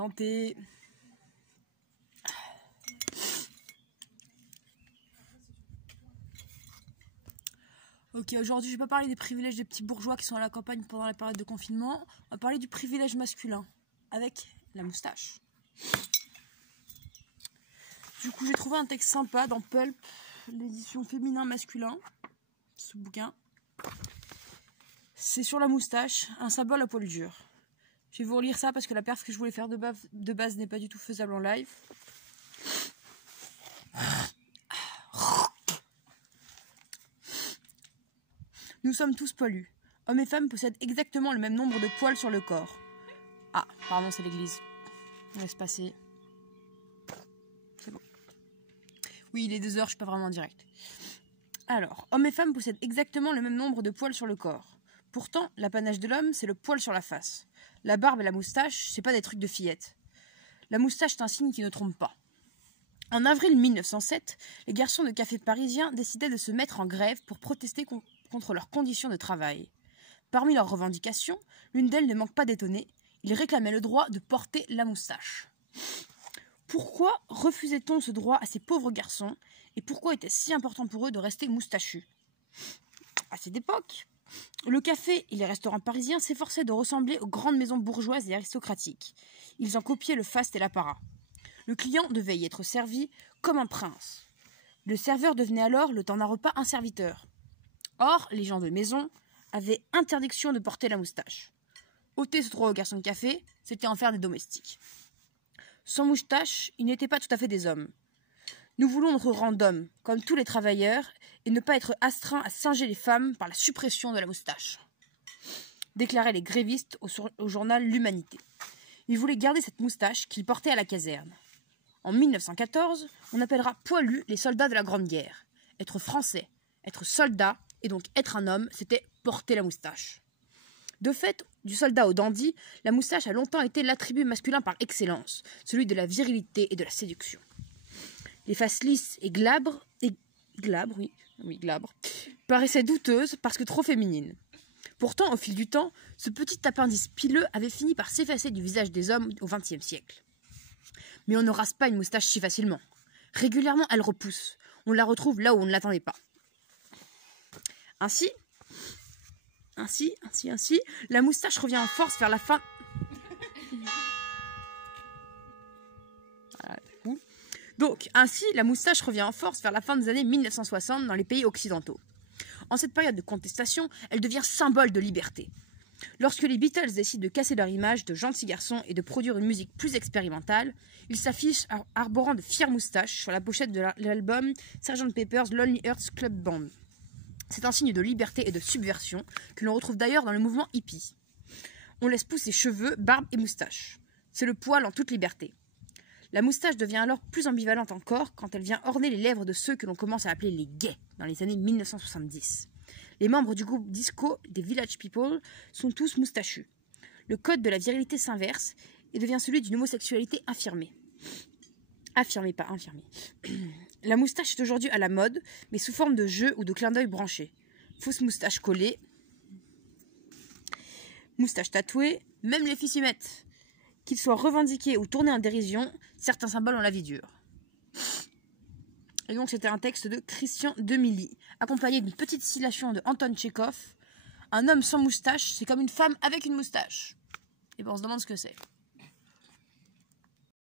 Santé. Ok, aujourd'hui je vais pas parler des privilèges des petits bourgeois qui sont à la campagne pendant la période de confinement. On va parler du privilège masculin avec la moustache. Du coup j'ai trouvé un texte sympa dans Pulp, l'édition féminin masculin, ce bouquin. C'est sur la moustache, un symbole à poil dur. Je vais vous relire ça parce que la perf que je voulais faire de base n'est pas du tout faisable en live. Nous sommes tous poilus. Hommes et femmes possèdent exactement le même nombre de poils sur le corps. Ah, pardon, c'est l'église. On laisse passer. C'est bon. Oui, il est 2h, je suis pas vraiment en direct. Alors, hommes et femmes possèdent exactement le même nombre de poils sur le corps. Pourtant, l'apanage de l'homme, c'est le poil sur la face. La barbe et la moustache, c'est pas des trucs de fillettes. La moustache est un signe qui ne trompe pas. En avril 1907, les garçons de café parisiens décidaient de se mettre en grève pour protester contre leurs conditions de travail. Parmi leurs revendications, l'une d'elles ne manque pas d'étonner, ils réclamaient le droit de porter la moustache. Pourquoi refusait-on ce droit à ces pauvres garçons et pourquoi était-ce si important pour eux de rester moustachus? À cette époque, le café et les restaurants parisiens s'efforçaient de ressembler aux grandes maisons bourgeoises et aristocratiques. Ils en copiaient le faste et l'apparat. Le client devait y être servi comme un prince. Le serveur devenait alors, le temps d'un repas, un serviteur. Or, les gens de maison avaient interdiction de porter la moustache. Ôter ce droit aux garçons de café, c'était en faire des domestiques. Sans moustache, ils n'étaient pas tout à fait des hommes. Nous voulons notre rang d'hommes, comme tous les travailleurs, et ne pas être astreints à singer les femmes par la suppression de la moustache, déclaraient les grévistes au journal L'Humanité. Ils voulaient garder cette moustache qu'ils portaient à la caserne. En 1914, on appellera poilus les soldats de la Grande Guerre. Être français, être soldat, et donc être un homme, c'était porter la moustache. De fait, du soldat au dandy, la moustache a longtemps été l'attribut masculin par excellence, celui de la virilité et de la séduction. Les faces lisses et glabres, paraissaient douteuses parce que trop féminines. Pourtant, au fil du temps, ce petit appendice pileux avait fini par s'effacer du visage des hommes au XXe siècle. Mais on ne rase pas une moustache si facilement. Régulièrement, elle repousse. On la retrouve là où on ne l'attendait pas. Ainsi, la moustache revient en force vers la fin... Ainsi, la moustache revient en force vers la fin des années 1960 dans les pays occidentaux. En cette période de contestation, elle devient symbole de liberté. Lorsque les Beatles décident de casser leur image de gentils garçons et de produire une musique plus expérimentale, ils s'affichent arborant de fières moustaches sur la pochette de l'album Sgt. Pepper's Lonely Hearts Club Band. C'est un signe de liberté et de subversion que l'on retrouve d'ailleurs dans le mouvement hippie. On laisse pousser cheveux, barbe et moustache. C'est le poil en toute liberté. La moustache devient alors plus ambivalente encore quand elle vient orner les lèvres de ceux que l'on commence à appeler les gays dans les années 1970. Les membres du groupe disco des Village People sont tous moustachus. Le code de la virilité s'inverse et devient celui d'une homosexualité affirmée. Affirmée, pas infirmée. La moustache est aujourd'hui à la mode, mais sous forme de jeu ou de clin d'œil branché. Fausse moustache collée, moustache tatouée, même les filles s'y mettent. Qu'ils soient revendiqués ou tournés en dérision, certains symboles ont la vie dure. Et donc c'était un texte de Christian Demilly, accompagné d'une petite citation de Anton Tchekhov. Un homme sans moustache, c'est comme une femme avec une moustache. Et ben on se demande ce que c'est.